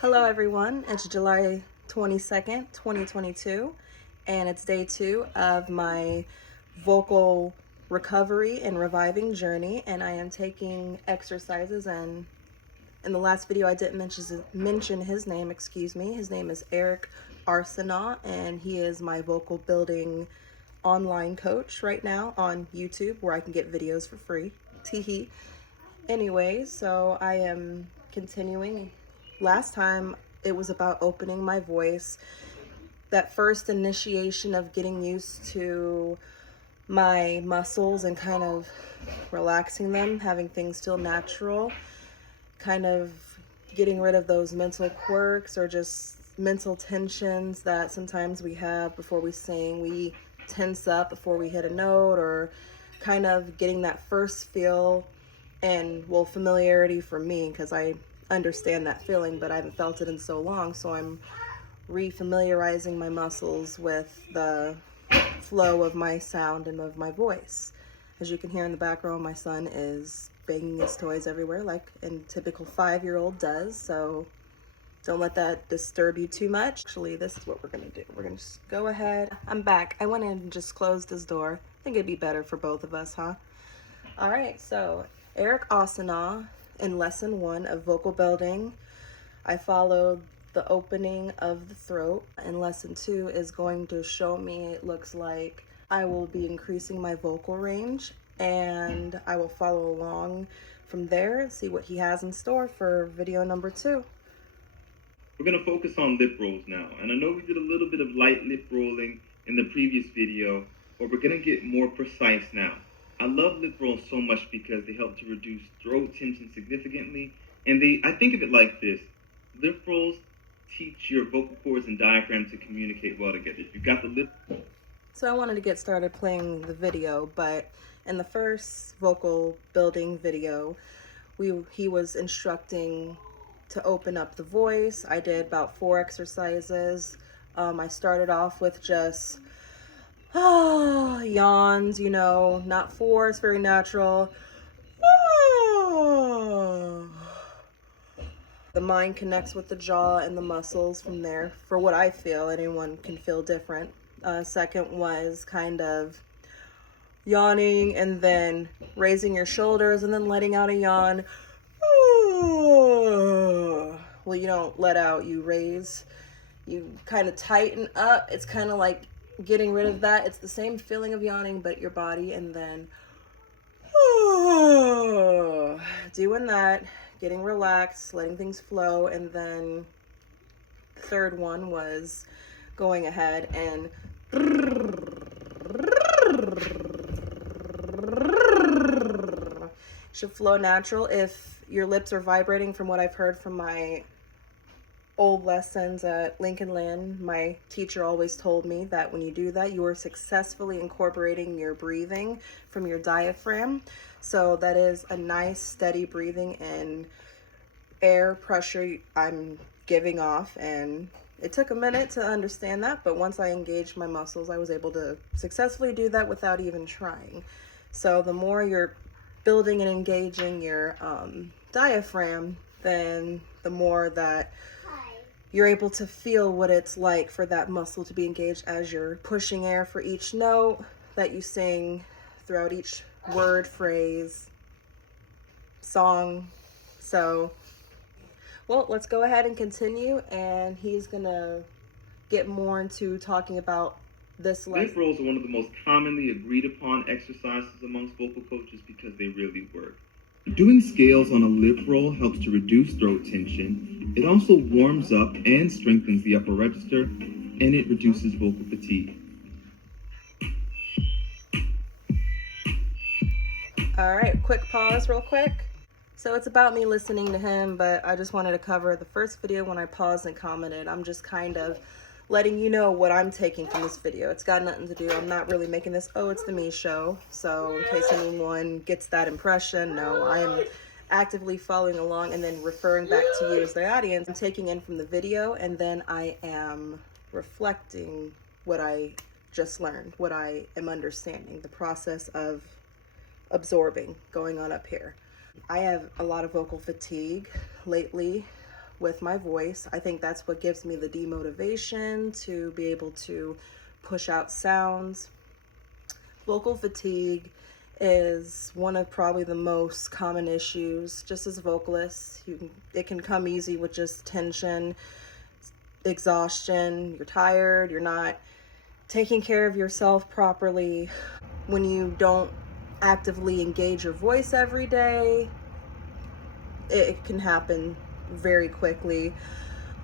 Hello everyone, it's July 22nd, 2022, and it's day 2 of my vocal recovery and reviving journey, and I am taking exercises. And in the last video I didn't mention his name, excuse me. His name is Arceneaux, and he is my vocal building online coach right now on YouTube, where I can get videos for free. Teehee. Anyway, so I am continuing. Last time it was about opening my voice, that first initiation of getting used to my muscles and kind of relaxing them, having things feel natural, kind of getting rid of those mental quirks or just mental tensions that sometimes we have before we sing. We tense up before we hit a note, or kind of getting that first feel and, well, familiarity for me, because I understand that feeling, but I haven't felt it in so long. So I'm re-familiarizing my muscles with the flow of my sound and of my voice. As you can hear in the background, my son is banging his toys everywhere like a typical 5-year-old does, so don't let that disturb you too much. Actually, this is what we're gonna do. We're gonna just go ahead. I'm back. I went in and just closed his door. I think it'd be better for both of us, huh? All right, so Arceneaux in lesson 1 of vocal building, I followed the opening of the throat, and lesson 2 is going to show me, it looks like I will be increasing my vocal range, and I will follow along from there and see what he has in store for video number 2. We're going to focus on lip rolls now, and I know we did a little bit of light lip rolling in the previous video, but we're going to get more precise now. I love lip rolls so much because they help to reduce throat tension significantly, and I think of it like this. Lip rolls teach your vocal cords and diaphragm to communicate well together. If you've got the lip... So I wanted to get started playing the video, but in the first vocal building video, he was instructing to open up the voice. I did about 4 exercises. I started off with just yawns, you know, not forced, very natural. The mind connects with the jaw and the muscles from there, for what I feel. Anyone can feel different. Second was kind of yawning and then raising your shoulders and then letting out a yawn. Well, you don't let out, you raise, you kind of tighten up. It's kind of like getting rid of that. It's the same feeling of yawning, but your body, and then doing that, getting relaxed, letting things flow. And then the third one was going ahead and should flow natural. If your lips are vibrating, from what I've heard from my old lessons at Lincoln Land, my teacher always told me that when you do that, you are successfully incorporating your breathing from your diaphragm. So that is a nice steady breathing and air pressure I'm giving off, and it took a minute to understand that, but once I engaged my muscles, I was able to successfully do that without even trying. So the more you're building and engaging your diaphragm, then the more that you're able to feel what it's like for that muscle to be engaged as you're pushing air for each note that you sing throughout each word, phrase, song. So, well, let's go ahead and continue, and he's gonna get more into talking about this lesson. Lip rolls are one of the most commonly agreed upon exercises amongst vocal coaches because they really work. Doing scales on a lip roll helps to reduce throat tension. It also warms up and strengthens the upper register, and it reduces vocal fatigue. All right, quick pause real quick. So it's about me listening to him, but I just wanted to cover the first video when I paused and commented. I'm just kind of letting you know what I'm taking from this video. It's got nothing to do, I'm not really making this, oh, it's the me show. So in case anyone gets that impression, no, I am actively following along and then referring back to you as the audience. I'm taking in from the video, and then I am reflecting what I just learned, what I am understanding, the process of absorbing going on up here. I have a lot of vocal fatigue lately with my voice. I think that's what gives me the demotivation to be able to push out sounds. Vocal fatigue is one of probably the most common issues just as vocalists. It can come easy with just tension, exhaustion. You're tired, you're not taking care of yourself properly. When you don't actively engage your voice every day, it can happen very quickly.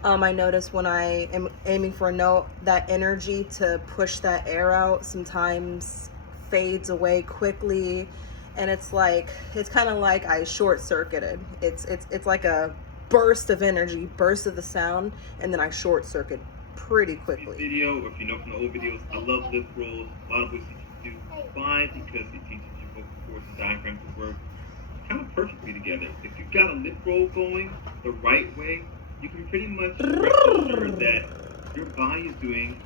I notice when I am aiming for a note, that energy to push that air out sometimes fades away quickly, and it's kind of like I short-circuited. It's like a burst of energy, burst of the sound, and then I short-circuit pretty quickly. Video, or if you know from the old videos, I love lip rolls. A lot of voice teachers do. Why? Because it teaches your vocal cords and diaphragm to work kind of perfectly together. If you've got a lip roll going the right way, you can pretty much rest assured that your body is doing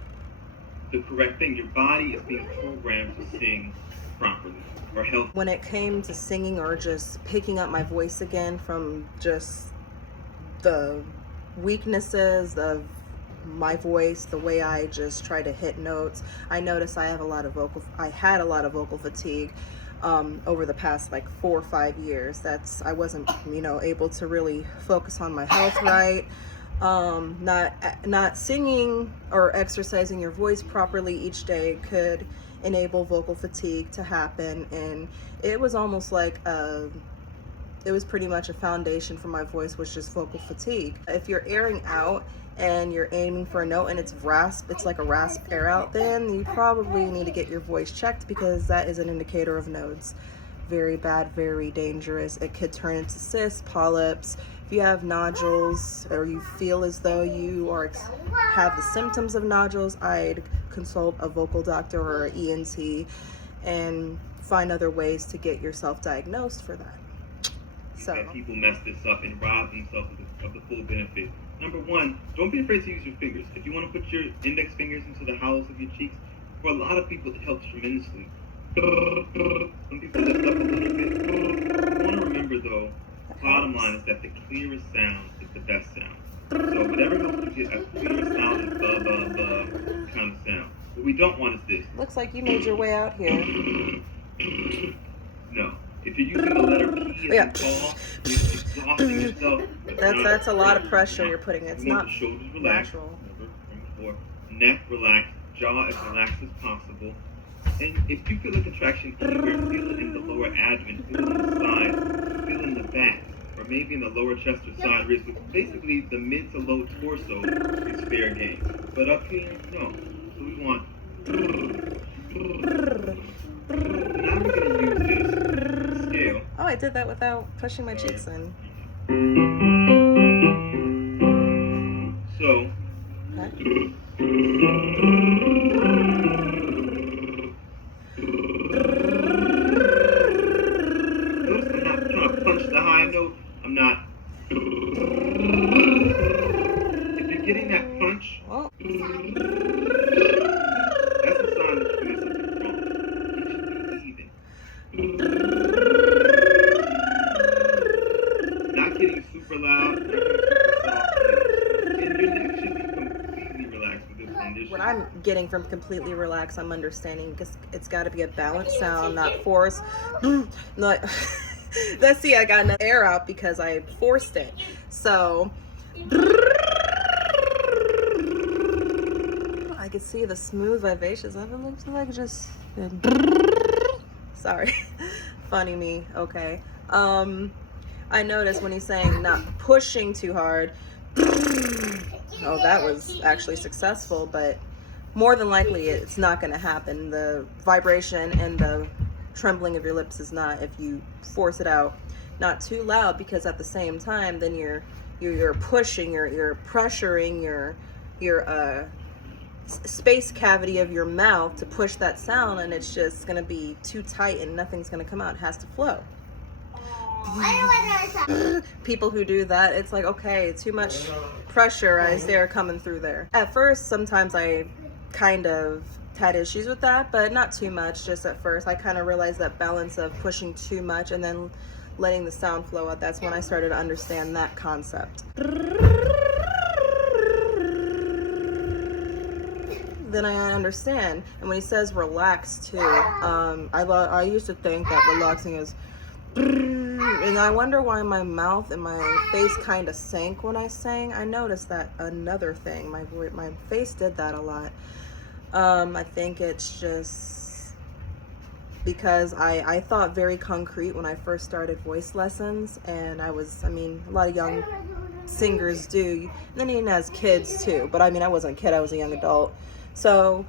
the correct thing. Your body is being programmed to sing properly or healthy. When it came to singing or just picking up my voice again from just the weaknesses of my voice, the way I just try to hit notes, I noticed I had a lot of vocal fatigue over the past like 4 or 5 years. I wasn't, able to really focus on my health right. Not singing or exercising your voice properly each day could enable vocal fatigue to happen, and it was almost like it was pretty much a foundation for my voice was just vocal fatigue. If you're airing out and you're aiming for a note and it's like a rasp air out, then you probably need to get your voice checked, because that is an indicator of nodes. Very bad, very dangerous. It could turn into cysts, polyps. If you have nodules or you feel as though you have the symptoms of nodules, I'd consult a vocal doctor or an ENT and find other ways to get yourself diagnosed for that. So people mess this up and rob themselves of the full benefit. Number one, don't be afraid to use your fingers. If you want to put your index fingers into the hollows of your cheeks, for a lot of people it helps tremendously. Some people lift up a little bit. You want to remember though, bottom line is that the clearest sound is the best sound. So whatever helps you get a clear sound is the kind of sound. What we don't want is this. Looks like you made your way out here. No. If you're using the letter P as a call, you're exhausting yourself. That's a lot of pressure you're putting. It's not the shoulders relaxed, natural. Neck relaxed, jaw as relaxed as possible. And if you feel a contraction anywhere, feel it in the lower abdomen, feel it in the side, feel it in the back, or maybe in the lower chest or side ribs. But basically, the mid to low torso is fair game. But up here, no. So we want. Now we're going to use this scale. Oh, I did that without pushing my cheeks in. So. Okay. I'm not trying to punch the high note. I'm not. If you're getting that punch, Well, that's a sign that you're doing something wrong. You should be even. Not getting super loud, not getting super soft. And your neck should be completely relaxed with this one. what I'm getting from completely relaxed, I'm understanding, because it's got to be a balanced sound, not forced. Not. Let's see, I got enough air out because I forced it. So I can see the smooth vivacious of it. Looks like just sorry. Funny me. Okay. I noticed when he's saying not pushing too hard. Oh, that was actually successful, but more than likely it's not going to happen. The vibration and the trembling of your lips is not, if you force it out not too loud, because at the same time then you're pushing, you're pressuring your space cavity of your mouth to push that sound, and it's just going to be too tight and nothing's going to come out. It has to flow. People who do that, it's like, okay, too much pressure as they're coming through there. At first, sometimes I kind of had issues with that, but not too much. Just at first I kind of realized that balance of pushing too much and then letting the sound flow out, that's when I started to understand that concept. Then I understand. And when he says relax too, I used to think that relaxing is, and I wonder why my mouth and my face kind of sank when I sang. I noticed that another thing. My face did that a lot. I think it's just because I thought very concrete when I first started voice lessons, and I mean, a lot of young singers do, and then even as kids too, but I mean, I wasn't a kid, I was a young adult. So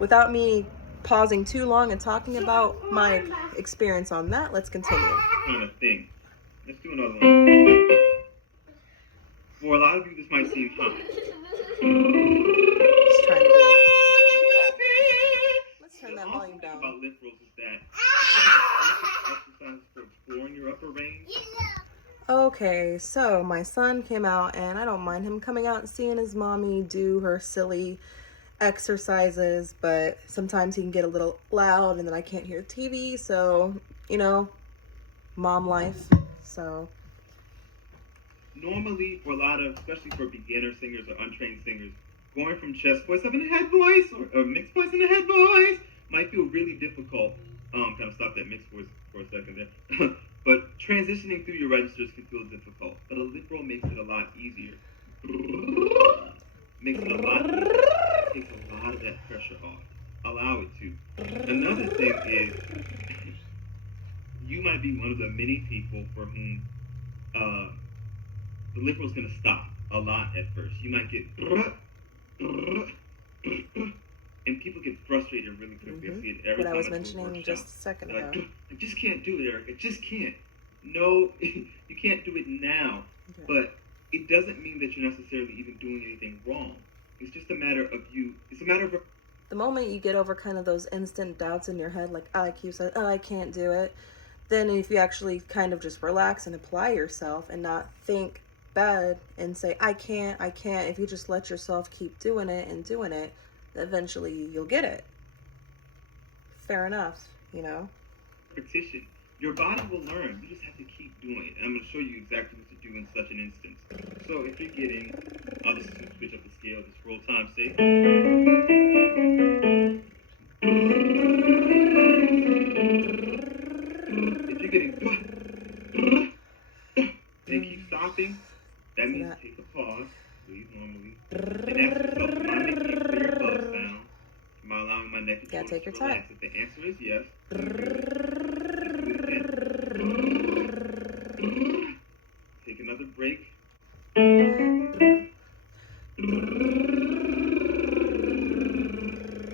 without me pausing too long and talking about my experience on that, let's continue. Kind of thing. Let's do another one. For a lot of you, this might seem high. Just trying to do it. Let's turn that volume down. About lip rolls is that exercise for exploring your upper range. Okay, so my son came out, and I don't mind him coming out and seeing his mommy do her silly exercises, but sometimes he can get a little loud and then I can't hear TV, so, you know, mom life. So normally for a lot of, especially for beginner singers or untrained singers, going from chest voice up in a head voice or mixed voice in a head voice might feel really difficult. Kind of stop that mixed voice for a second there. But transitioning through your registers can feel difficult, but a lip roll makes it a lot easier. Makes it a lot easier. Takes a lot of that pressure off. Allow it to. Another thing is, you might be one of the many people for whom the lip roll is going to stop a lot at first. You might get and people get frustrated really quickly. I see it every time. What I was mentioning just a second ago. I just can't do it, Eric. I just can't. No, you can't do it now. Okay. But it doesn't mean that you're necessarily even doing anything wrong. It's just a matter of you. It's a matter of the moment you get over kind of those instant doubts in your head, like I can't do it. Then if you actually kind of just relax and apply yourself and not think bad and say I can't. If you just let yourself keep doing it, eventually you'll get it. Fair enough, you know. Repetition. Your body will learn. You just have to keep doing it. And I'm going to show you exactly what to do in such an instance. So if you're getting, I'll just switch up the scale just for old time's sake. If you're getting, and keep stopping, that means take a pause, breathe normally, and ask yourself, am I making a clear buzz sound? Am I allowing my neck and shoulders to relax? If the answer is yes, take another break.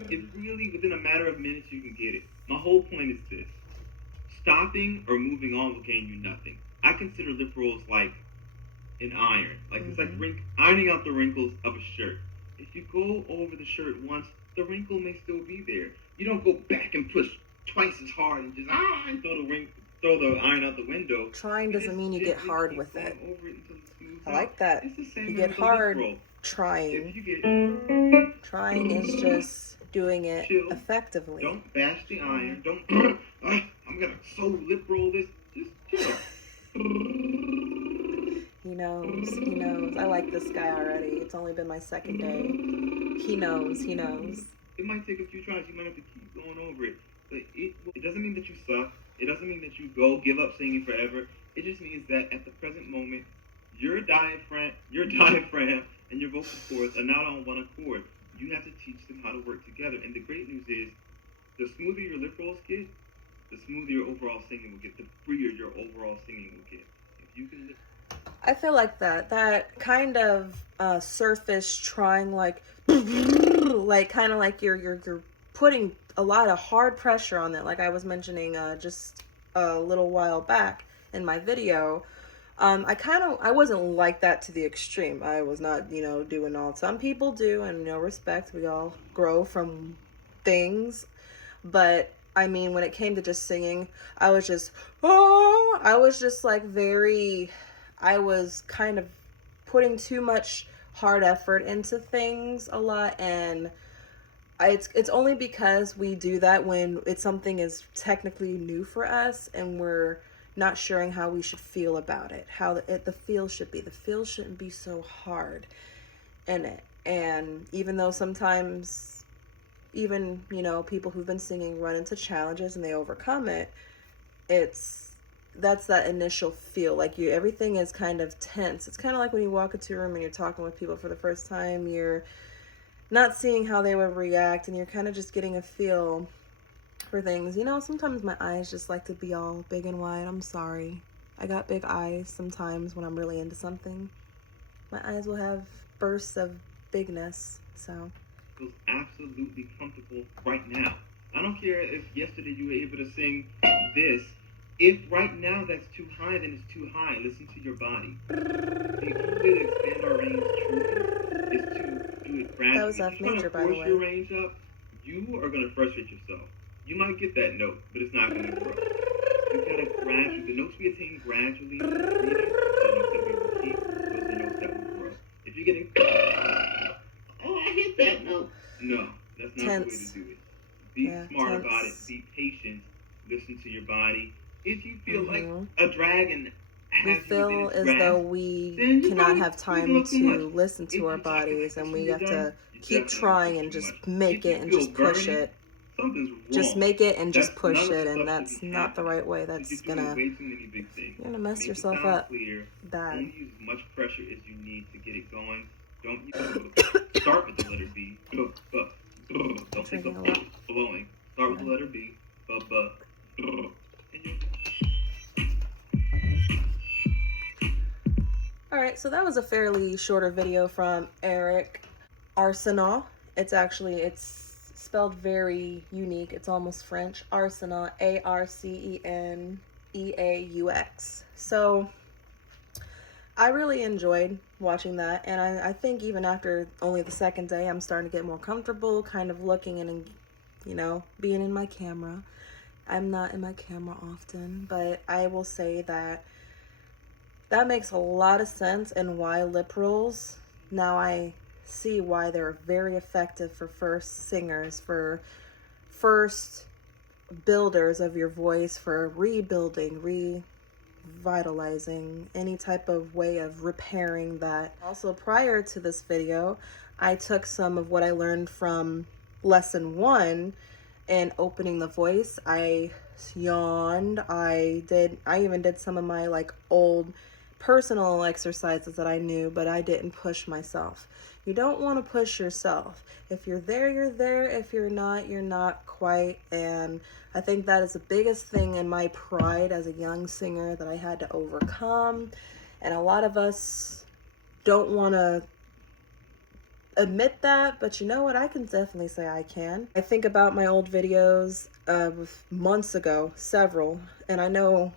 It really, within a matter of minutes, you can get it. My whole point is this. Stopping or moving on will gain you nothing. I consider lip rolls like an iron. Like it's like ironing out the wrinkles of a shirt. If you go over the shirt once, the wrinkle may still be there. You don't go back and push twice as hard and just and throw the iron out the window. Trying doesn't mean you get hard with it. I like that. You get hard trying. Trying is just doing it effectively. Don't bash the iron. Don't. I'm gonna lip roll this. Just chill. He knows. I like this guy already. It's only been my second day. He knows. It might take a few tries. You might have to keep going over it. But it doesn't mean that you suck. It doesn't mean that you give up singing forever. It just means that at the present moment, your diaphragm, and your vocal cords are not on one accord. You have to teach them how to work together. And the great news is, the smoother your lip rolls get, the smoother your overall singing will get, the freer your overall singing will get. If you can I feel like that kind of surface trying, like kind of like you're putting a lot of hard pressure on it, like I was mentioning just a little while back in my video. I wasn't like that to the extreme. I was not, doing all some people do, and respect, we all grow from things. But I mean, when it came to just singing, I was just I was kind of putting too much hard effort into things a lot, and it's only because we do that when it's something is technically new for us and we're not sharing how we should feel about it, how the feel should be. The feel shouldn't be so hard in it. And even though sometimes, even, you know, people who've been singing run into challenges and they overcome it, that's that initial feel. Like everything is kind of tense. It's kind of like when you walk into a room and you're talking with people for the first time, you're not seeing how they would react, and you're kind of just getting a feel for things. You know, sometimes my eyes just like to be all big and wide. I'm sorry. I got big eyes sometimes when I'm really into something. My eyes will have bursts of bigness, so. Feels absolutely comfortable right now. I don't care if yesterday you were able to sing this. If right now that's too high, then it's too high. Listen to your body. The only way to expand our range truly is to do it gradually. That was F major, by the way. If you force your range up, you are going to frustrate yourself. You might get that note, but it's not going to grow. You gotta gradually, the notes we attain gradually, the notes that we repeat, those are the notes that will grow. If you're getting, oh, I hit that note. No, that's not the way to do it. Be smart about it. Be patient. Listen to your body. If you feel like a dragon we feel as though we cannot have time to listen to our bodies, and we have to keep trying and just make it and just push it. Just make it and just push it, and that's not the right way. That's you're gonna mess yourself up bad. Don't use as much pressure as you need to get it going. Don't start with the letter B. Don't think of blowing. Start with the letter B. Alright, so that was a fairly shorter video from Eric Arceneaux. It's spelled very unique. It's almost French. Arceneaux, Arceneaux. So I really enjoyed watching that, and I think even after only the second day, I'm starting to get more comfortable, kind of looking and, you know, being in my camera. I'm not in my camera often, but I will say that that makes a lot of sense, and why lip rolls, now I see why they're very effective for first singers, for first builders of your voice, for rebuilding, revitalizing, any type of way of repairing that. Also, prior to this video, I took some of what I learned from lesson 1 in opening the voice. I yawned. I even did some of my like old personal exercises that I knew, but I didn't push myself. You don't want to push yourself. If you're there, you're there. If you're not quite. And I think that is the biggest thing in my pride as a young singer that I had to overcome. And a lot of us don't want to admit that, but you know what? I can definitely say I can. I think about my old videos months ago, several, and I know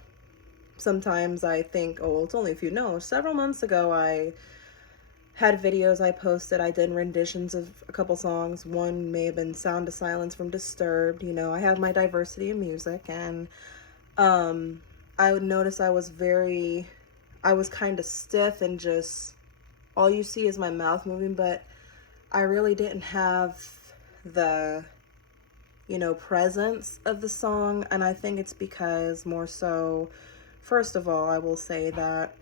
sometimes I think, oh, it's only a few. No, several months ago, I had videos I posted. I did renditions of a couple songs. One may have been Sound of Silence from Disturbed. You know, I have my diversity in music, and I would notice I was kind of stiff, and just all you see is my mouth moving, but I really didn't have the, you know, presence of the song. And I think it's because more so, first of all, I will say that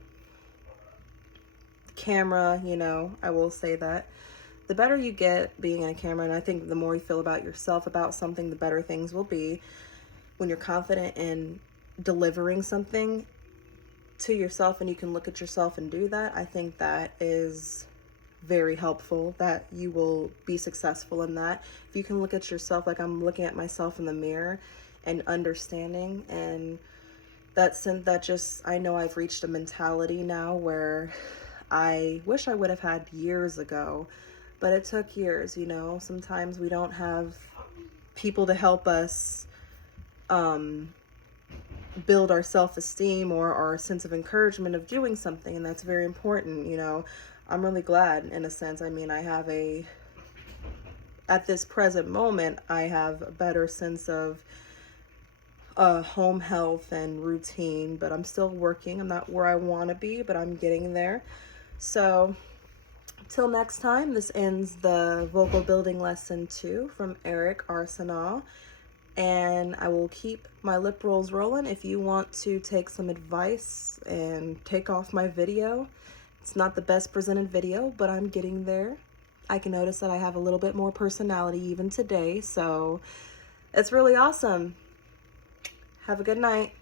camera, you know, I will say that the better you get being in a camera, and I think the more you feel about yourself, about something, the better things will be. When you're confident in delivering something to yourself and you can look at yourself and do that, I think that is very helpful, that you will be successful in that. If you can look at yourself like I'm looking at myself in the mirror and understanding, and I know I've reached a mentality now where I wish I would have had years ago, but it took years, you know. Sometimes we don't have people to help us build our self-esteem or our sense of encouragement of doing something, and that's very important, you know. I'm really glad, in a sense. I mean, at this present moment, I have a better sense of home health and routine, but I'm still working. I'm not where I want to be, but I'm getting there. So, till next time, this ends the vocal building lesson 2 from Eric Arceneaux. and I will keep my lip rolls rolling. If you want to take some advice and take off my video, it's not the best presented video, but I'm getting there. I can notice that I have a little bit more personality even today, so it's really awesome. Have a good night.